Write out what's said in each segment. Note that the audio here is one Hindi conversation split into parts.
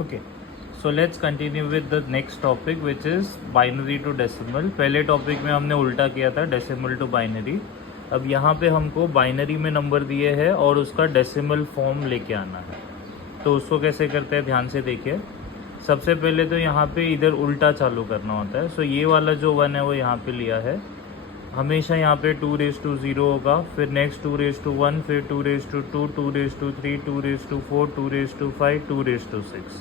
Okay, so let's continue with the next topic which is binary to decimal. पहले टॉपिक में हमने उल्टा किया था, डेसिमल टू बाइनरी। अब यहाँ पे हमको बाइनरी में नंबर दिए हैं और उसका डेसिमल फॉर्म लेके आना है। तो उसको कैसे करते हैं ध्यान से देखिए। सबसे पहले तो यहाँ पे इधर उल्टा चालू करना होता है। सो ये वाला जो 1 है वो यहाँ पे लिया है। हमेशा यहाँ पे 2⁻0 होगा, फिर नेक्स्ट 2⁻1, फिर 2⁻2, 2⁻3, 2⁻4, 2⁻5, 2⁻6,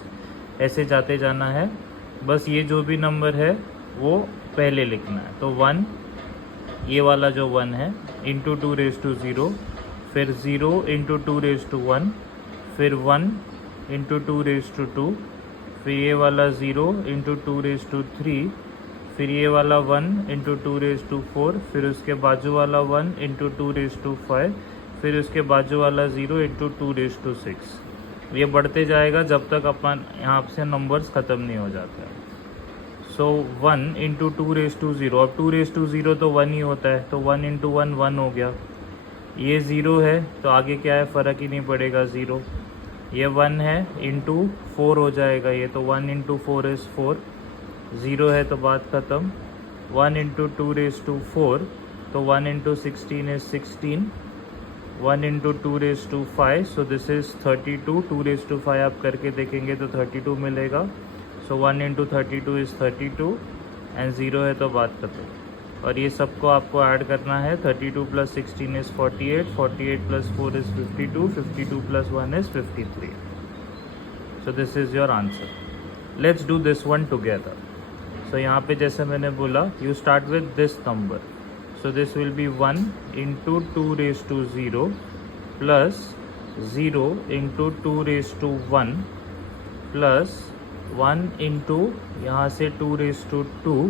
ऐसे जाते जाना है। बस ये जो भी नंबर है वो पहले लिखना है। तो 1, ये वाला जो 1 है, इंटू 2⁻0, फिर 0 इंटू 2⁻1, फिर 1 इंटू 2⁻2, फिर ये वाला 0 इंटू 2⁻3, फिर ये वाला 1 इंटू 2⁻4, फिर उसके बाजू वाला 1 इंटू 2⁻5, फिर उसके बाजू वाला 0 इंटू 2⁻6। ये बढ़ते जाएगा जब तक अपन यहाँ से नंबर्स ख़त्म नहीं हो जाते हैं। सो 1 इंटू 2⁻0, अब 2⁻0 तो 1 ही होता है, तो 1 इंटू 1 1 हो गया। ये 0 है तो आगे क्या है, फ़र्क ही नहीं पड़ेगा, 0। ये 1 है, इंटू 4 हो जाएगा ये, तो 1 इंटू 4 इज़ 4। 0 है तो बात ख़त्म। 1 इंटू 2⁻4, तो 1 into 16 is 16। 1 into 2⁻5, so this is 32। 2⁻5 आप करके देखेंगे तो 32 मिलेगा। सो 1 इंटू 32 इज़ 32 एंड 0 है तो बात खत्म। और ये सबको आपको ऐड करना है। 32 plus 16 is 48, 48 plus 4 is 52, 52 plus 1 is 53। So this is your answer. Let's do this one together. So यहाँ पे जैसे मैंने बोला, you start with this number. So this will be 1 into 2⁻0 plus 0 into 2⁻1 plus 1 into यहाँ से 2⁻2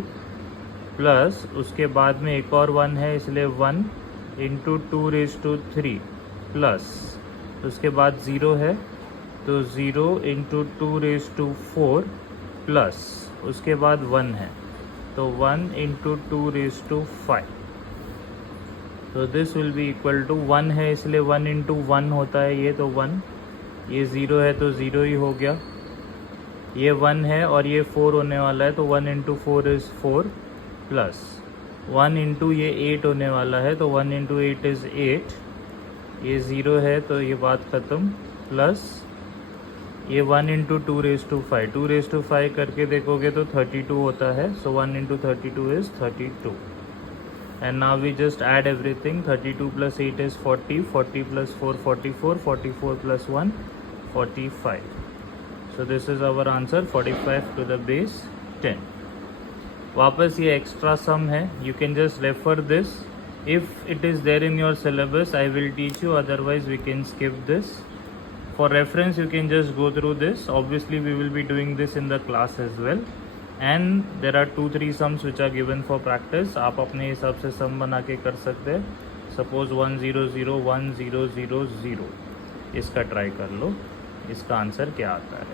प्लस उसके बाद में एक और 1 है इसलिए 1 इंटू 2⁻3 प्लस उसके बाद 0 है तो 0 इंटू 2⁻4 प्लस उसके बाद 1 है तो 1 इंटू 2⁻5। तो this will be equal to 1 है इसलिए 1 इंटू 1 होता है ये, तो 1। ये 0 है तो 0 ही हो गया। ये 1 है और ये 4 होने वाला है तो 1 इंटू 4 इज़ 4 प्लस 1 इंटू ये 8 होने वाला है तो 1 इंटू 8 इज़ 8। ये 0 है तो ये बात ख़त्म, प्लस ये 1 इंटू 2⁻5, 2⁻5 करके देखोगे तो 32 होता है। So 1 into 32 is 32 and now we just add everything. 32 plus 8 is 40, 40 plus 4 44, 44 plus 1 45। So this is our answer, 45 to the base 10। वापस ये एक्स्ट्रा सम है, you can just refer this. If it is there in your syllabus I will teach you, otherwise we can skip this. For reference you can just go through this. Obviously we will be doing this in the class as well, and there are 2-3 sums which are given for practice. आप अपने हिसाब से सम बना के कर सकते हैं. सपोज 1 0 0 1 0 0 0, इसका ट्राई कर लो, इसका आंसर क्या आता है.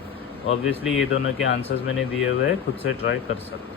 ऑब्वियसली ये दोनों के आंसर्स मैंने दिए हुए हैं, खुद से ट्राई कर सकते हैं.